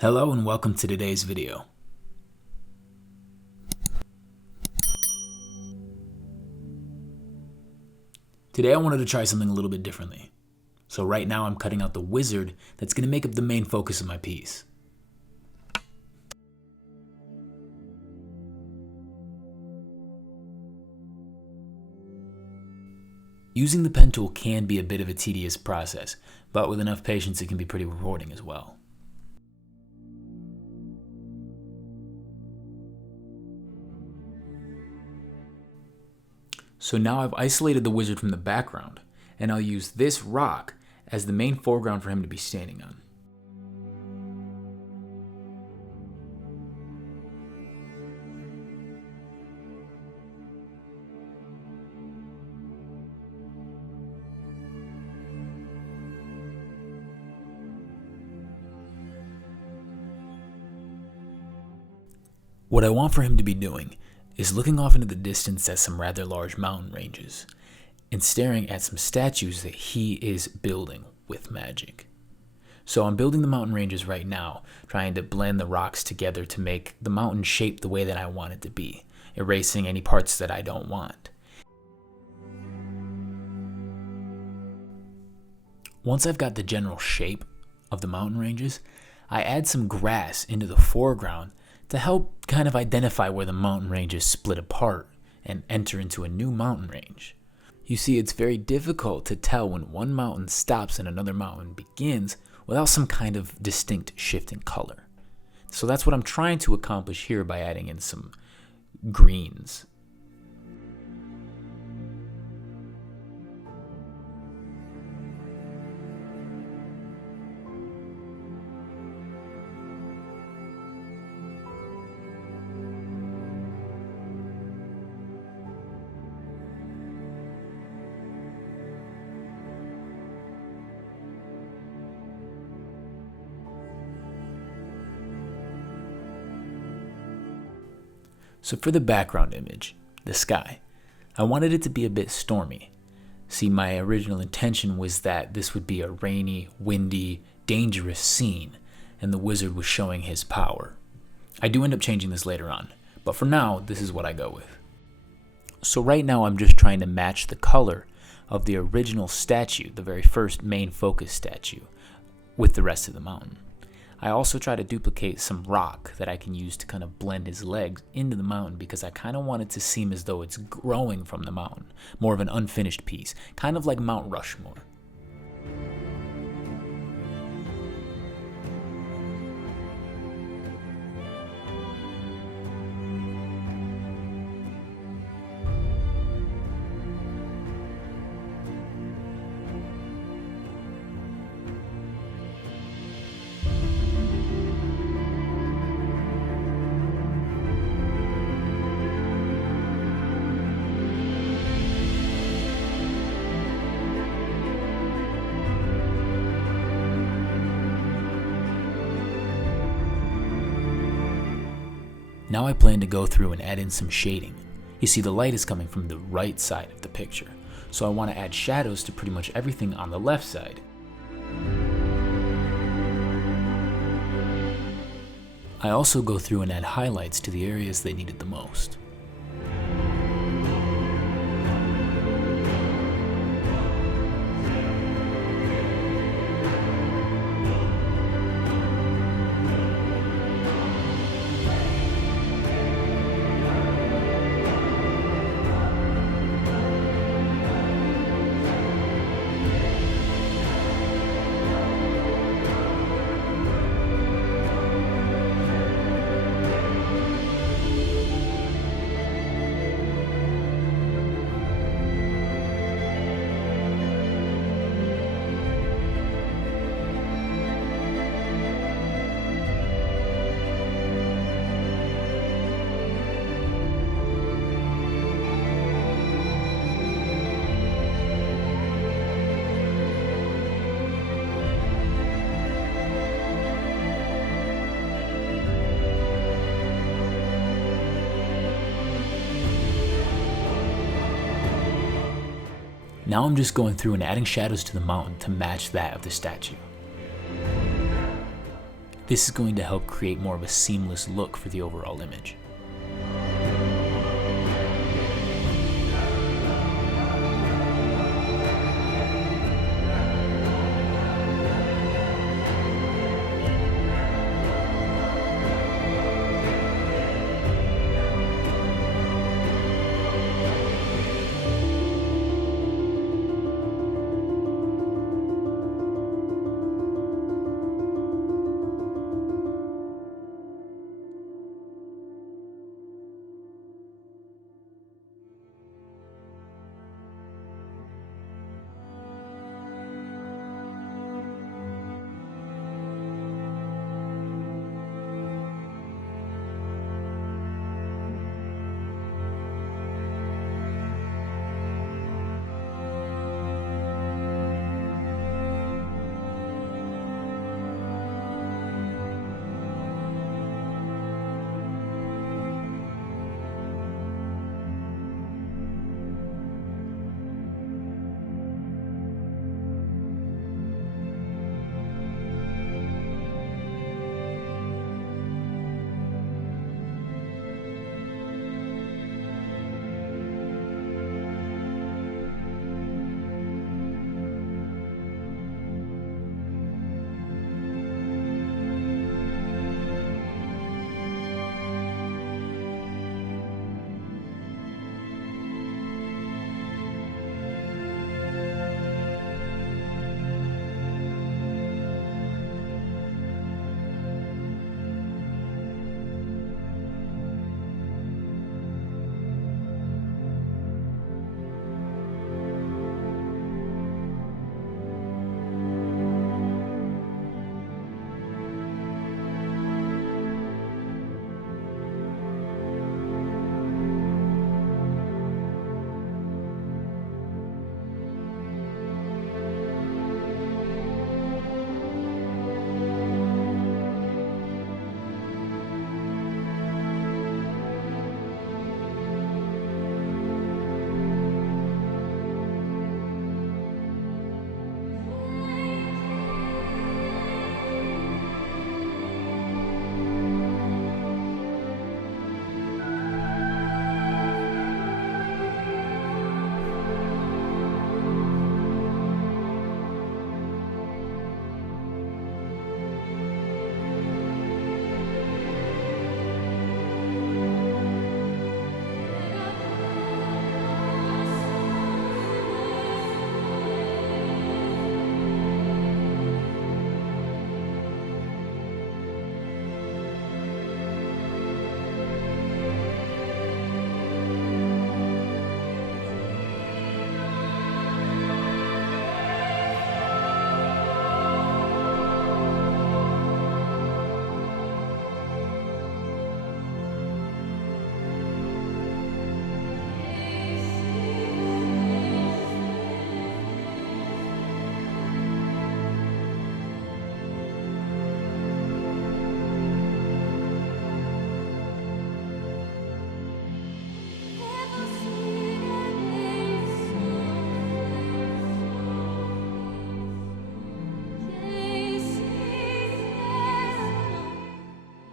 Hello and welcome to today's video. Today I wanted to try something a little bit differently. So right now I'm cutting out the wizard that's going to make up the main focus of my piece. Using the pen tool can be a bit of a tedious process, but with enough patience it can be pretty rewarding as well. So now I've isolated the wizard from the background, and I'll use this rock as the main foreground for him to be standing on. What I want for him to be doing is looking off into the distance at some rather large mountain ranges and staring at some statues that he is building with magic. So I'm building the mountain ranges right now, trying to blend the rocks together to make the mountain shape the way that I want it to be, erasing any parts that I don't want. Once I've got the general shape of the mountain ranges, I add some grass into the foreground to help kind of identify where the mountain ranges split apart and enter into a new mountain range. You see, it's very difficult to tell when one mountain stops and another mountain begins without some kind of distinct shift in color. So that's what I'm trying to accomplish here by adding in some greens. So for the background image, the sky, I wanted it to be a bit stormy. See, my original intention was that this would be a rainy, windy, dangerous scene, and the wizard was showing his power. I do end up changing this later on, but for now, this is what I go with. So right now I'm just trying to match the color of the original statue, the very first main focus statue, with the rest of the mountain. I also try to duplicate some rock that I can use to kind of blend his legs into the mountain because I kind of want it to seem as though it's growing from the mountain, more of an unfinished piece, kind of like Mount Rushmore. Now I plan to go through and add in some shading. You see, the light is coming from the right side of the picture, so I want to add shadows to pretty much everything on the left side. I also go through and add highlights to the areas that need it the most. Now I'm just going through and adding shadows to the mountain to match that of the statue. This is going to help create more of a seamless look for the overall image.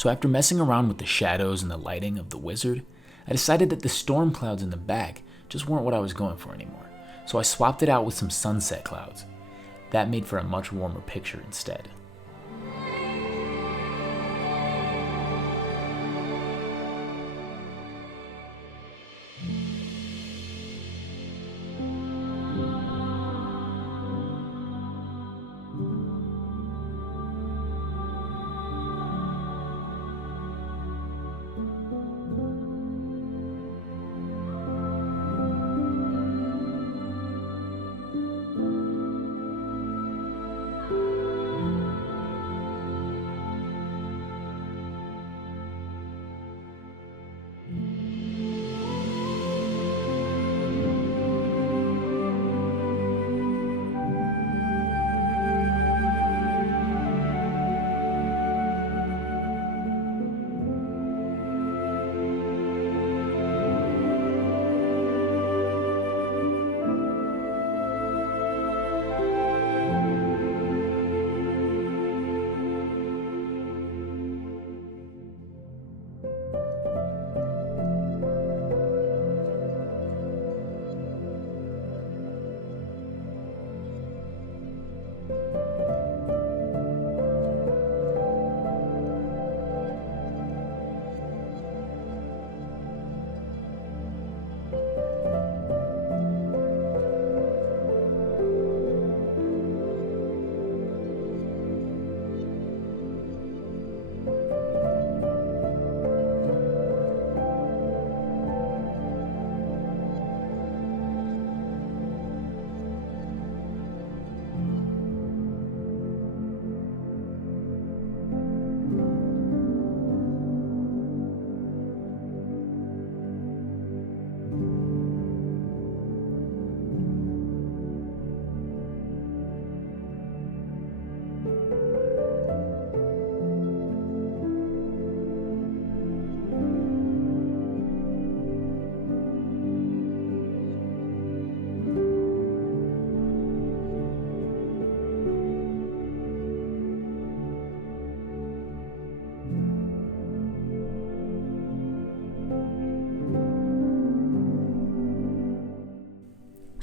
So after messing around with the shadows and the lighting of the wizard, I decided that the storm clouds in the back just weren't what I was going for anymore. So I swapped it out with some sunset clouds. That made for a much warmer picture instead.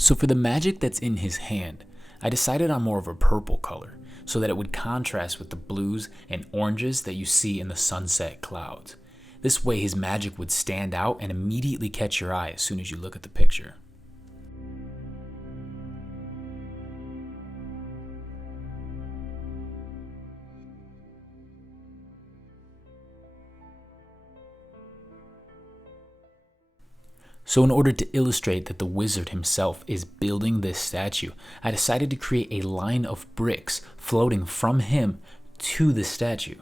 So for the magic that's in his hand, I decided on more of a purple color so that it would contrast with the blues and oranges that you see in the sunset clouds. This way his magic would stand out and immediately catch your eye as soon as you look at the picture. So in order to illustrate that the wizard himself is building this statue, I decided to create a line of bricks floating from him to the statue.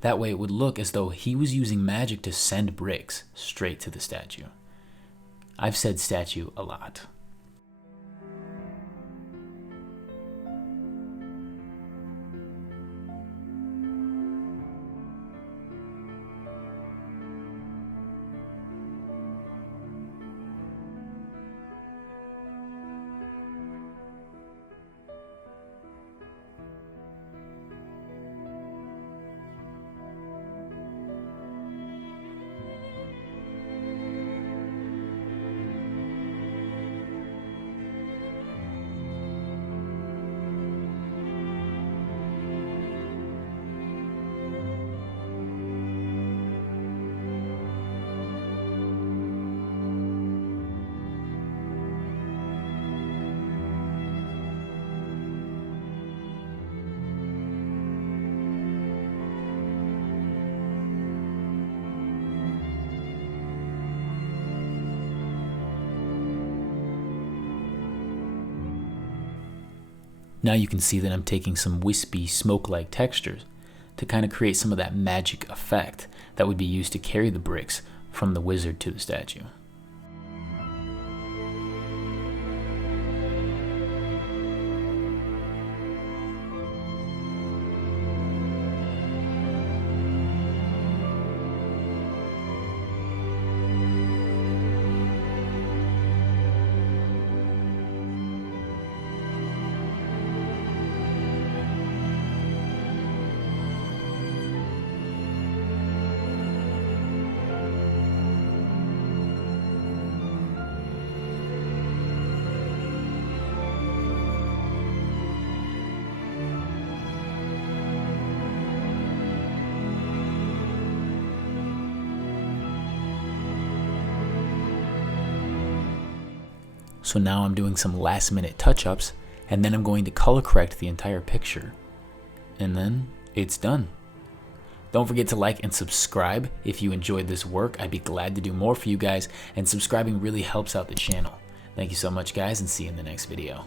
That way it would look as though he was using magic to send bricks straight to the statue. I've said statue a lot. Now you can see that I'm taking some wispy, smoke-like textures to kind of create some of that magic effect that would be used to carry the bricks from the wizard to the statue. So now I'm doing some last minute touch-ups, and then I'm going to color correct the entire picture. And then it's done. Don't forget to like and subscribe if you enjoyed this work. I'd be glad to do more for you guys, and subscribing really helps out the channel. Thank you so much, guys, and see you in the next video.